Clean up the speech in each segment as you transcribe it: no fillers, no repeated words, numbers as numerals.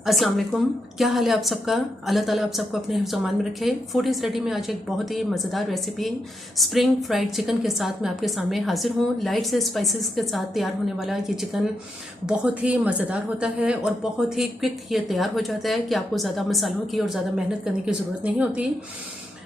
अस्सलाम वालेकुम। क्या हाल है आप सबका? अल्लाह ताला आप सबको अपने हिफ्ज़-ओ-अमान में रखे। फूड इज़ रेडी में आज एक बहुत ही मज़ेदार रेसिपी स्प्रिंग फ्राइड चिकन के साथ मैं आपके सामने हाजिर हूँ। लाइट से स्पाइसेस के साथ तैयार होने वाला ये चिकन बहुत ही मज़ेदार होता है और बहुत ही क्विक ये तैयार हो जाता है कि आपको ज़्यादा मसालों की और ज़्यादा मेहनत करने की ज़रूरत नहीं होती।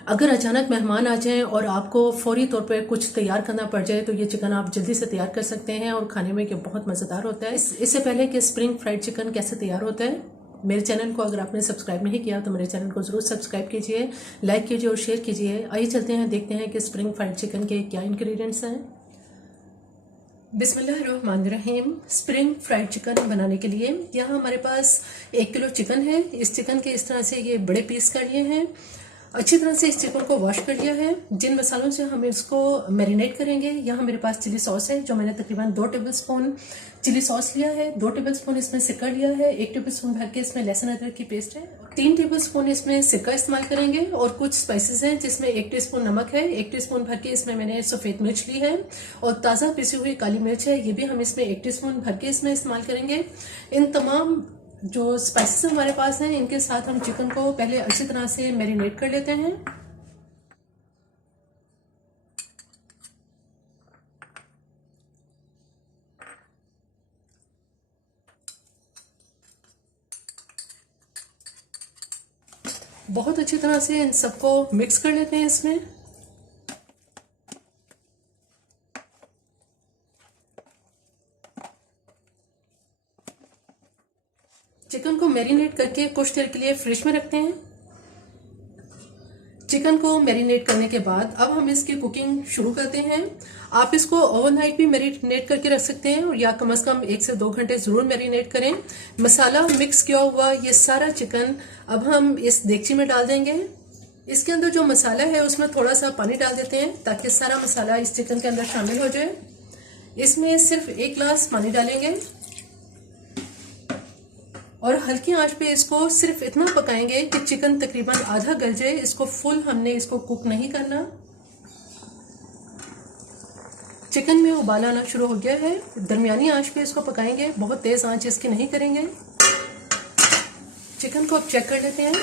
अगर अचानक मेहमान आ जाएं और आपको फौरी तौर पर कुछ तैयार करना पड़ जाए तो ये चिकन आप जल्दी से तैयार कर सकते हैं और खाने में ये बहुत मज़ेदार होता है। इससे पहले कि स्प्रिंग फ्राइड चिकन कैसे तैयार होता है, मेरे चैनल को अगर आपने सब्सक्राइब नहीं किया तो मेरे चैनल को ज़रूर सब्सक्राइब कीजिए, लाइक कीजिए और शेयर कीजिए। आइए चलते हैं, देखते हैं कि स्प्रिंग फ्राइड चिकन के क्या इंग्रेडिएंट्स हैं। बिस्मिल्लाहिर्रहमानिर्रहीम। स्प्रिंग फ्राइड चिकन बनाने के लिए यहाँ हमारे पास 1 किलो चिकन है। इस चिकन के इस तरह से ये बड़े पीस कर लिए हैं। अच्छी तरह से इस चिकन को वॉश कर लिया है। जिन मसालों से हम इसको मैरिनेट करेंगे, यहाँ मेरे पास चिली सॉस है जो मैंने तकरीबन 2 टेबलस्पून चिली सॉस लिया है, 2 टेबलस्पून इसमें सिरका लिया है, 1 टेबलस्पून भर के इसमें लहसुन अदरक की पेस्ट है, 3 टेबलस्पून इसमें सिरका इस्तेमाल करेंगे और कुछ स्पाइसेस हैं जिसमें 1 टीस्पून नमक है, 1 टीस्पून भर के इसमें मैंने सफ़ेद मिर्च ली है और ताज़ा पिसी हुई काली मिर्च है, ये भी हम इसमें 1 टीस्पून भर के इसमें इस्तेमाल करेंगे। इन तमाम जो स्पाइसेस हमारे पास हैं इनके साथ हम चिकन को पहले अच्छी तरह से मैरिनेट कर लेते हैं। बहुत अच्छी तरह से इन सबको मिक्स कर लेते हैं इसमें। चिकन को मैरिनेट करके कुछ देर के लिए फ्रिज में रखते हैं। चिकन को मैरिनेट करने के बाद अब हम इसकी कुकिंग शुरू करते हैं। आप इसको ओवरनाइट भी मैरिनेट करके रख सकते हैं और या कम से कम 1 से 2 घंटे जरूर मैरिनेट करें। मसाला मिक्स किया हुआ ये सारा चिकन अब हम इस देगची में डाल देंगे। इसके अंदर जो मसाला है उसमें थोड़ा सा पानी डाल देते हैं ताकि सारा मसाला इस चिकन के अंदर शामिल हो जाए। इसमें सिर्फ 1 गिलास पानी डालेंगे और हल्की आंच पे इसको सिर्फ इतना पकाएंगे कि चिकन तकरीबन आधा गल जाए। इसको फुल हमने इसको कुक नहीं करना। चिकन में उबाल आना शुरू हो गया है। दरमियानी आंच पे इसको पकाएंगे, बहुत तेज आंच इसकी नहीं करेंगे। चिकन को अब चेक कर लेते हैं।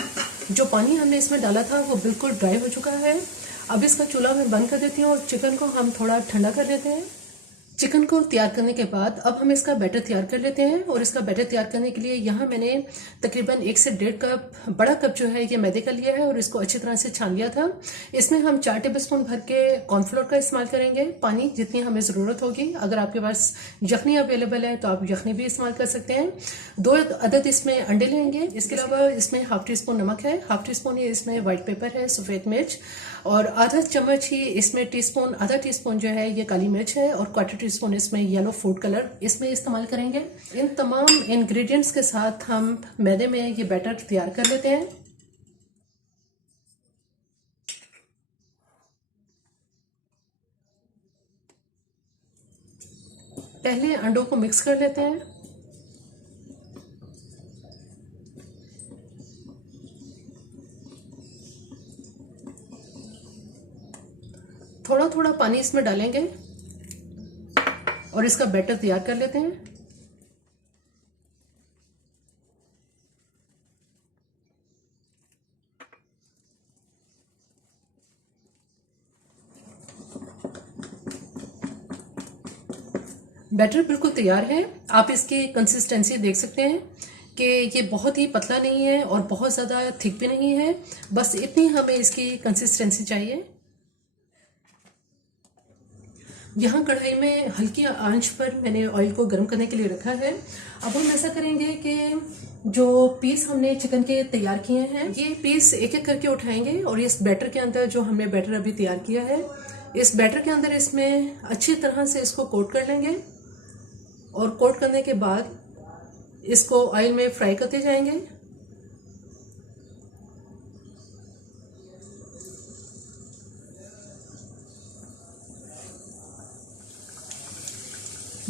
जो पानी हमने इसमें डाला था वो बिल्कुल ड्राई हो चुका है। अब इसका चूल्हा मैं बंद कर देती हूँ और चिकन को हम थोड़ा ठंडा कर लेते हैं। चिकन को तैयार करने के बाद अब हम इसका बैटर तैयार कर लेते हैं और इसका बैटर तैयार करने के लिए यहाँ मैंने तकरीबन 1 से 1.5 कप बड़ा कप जो है ये मैदे का लिया है और इसको अच्छी तरह से छान लिया था। इसमें हम 4 टेबलस्पून भर के कॉर्नफ्लोर का इस्तेमाल करेंगे, पानी जितनी हमें ज़रूरत होगी। अगर आपके पास यखनी अवेलेबल है तो आप यखनी भी इस्तेमाल कर सकते हैं। 2 अदद इसमें अंडे लेंगे। इसके अलावा इसमें हाफ टी स्पून नमक है, हाफ टी स्पून इसमें व्हाइट पेपर है, सफ़ेद मिर्च, और आधा चम्मच ही इसमें आधा टी स्पून जो है ये काली मिर्च है और 1/4 टीस्पून इसमें येलो फूड कलर इसमें इस्तेमाल करेंगे। इन तमाम इंग्रेडिएंट्स के साथ हम मैदे में ये बैटर तैयार कर लेते हैं। पहले अंडों को मिक्स कर लेते हैं। थोड़ा थोड़ा पानी इसमें डालेंगे और इसका बैटर तैयार कर लेते हैं। बैटर बिल्कुल तैयार है। आप इसकी कंसिस्टेंसी देख सकते हैं कि ये बहुत ही पतला नहीं है और बहुत ज़्यादा थिक भी नहीं है, बस इतनी हमें इसकी कंसिस्टेंसी चाहिए। यहाँ कढ़ाई में हल्की आंच पर मैंने ऑयल को गर्म करने के लिए रखा है। अब हम ऐसा करेंगे कि जो पीस हमने चिकन के तैयार किए हैं ये पीस एक एक करके उठाएंगे और इस बैटर के अंदर, जो हमने बैटर अभी तैयार किया है, इस बैटर के अंदर इसमें अच्छी तरह से इसको कोट कर लेंगे और कोट करने के बाद इसको ऑयल में फ्राई करते जाएंगे।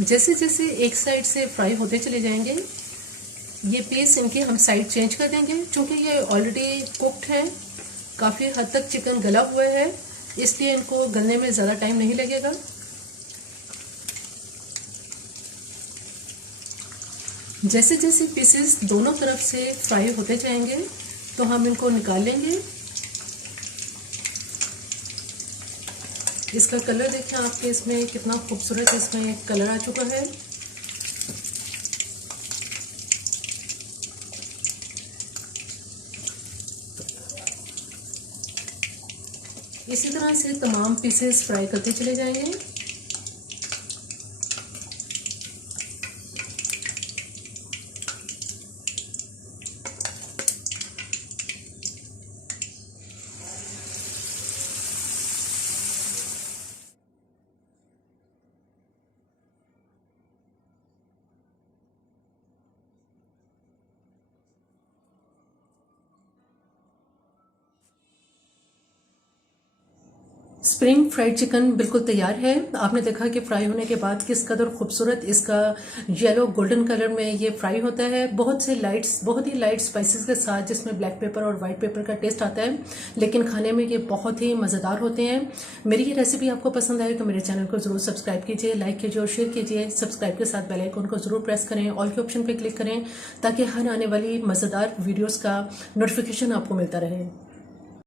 जैसे जैसे एक साइड से फ्राई होते चले जाएंगे ये पीस इनकी हम साइड चेंज कर देंगे। क्योंकि ये ऑलरेडी कुक्ड है, काफ़ी हद तक चिकन गला हुआ है, इसलिए इनको गलने में ज़्यादा टाइम नहीं लगेगा। जैसे जैसे पीसेस दोनों तरफ से फ्राई होते जाएंगे तो हम इनको निकाल लेंगे। इसका कलर देखें आपके, इसमें कितना खूबसूरत इसमें कलर आ चुका है। इसी तरह से तमाम पीसेस फ्राई करते चले जाएंगे। स्प्रिंग फ्राइड चिकन बिल्कुल तैयार है। आपने देखा कि फ्राई होने के बाद किस कदर खूबसूरत इसका येलो गोल्डन कलर में ये फ्राई होता है। बहुत ही लाइट स्पाइसेस के साथ, जिसमें ब्लैक पेपर और वाइट पेपर का टेस्ट आता है, लेकिन खाने में ये बहुत ही मज़ेदार होते हैं। मेरी ये रेसिपी आपको पसंद आए तो मेरे चैनल को जरूर सब्सक्राइब कीजिए, लाइक कीजिए और शेयर कीजिए। सब्सक्राइब के साथ बेल आइकन को जरूर प्रेस करें, ऑल के ऑप्शन पर क्लिक करें ताकि हर आने वाली मज़ेदार वीडियोज़ का नोटिफिकेशन आपको मिलता रहे।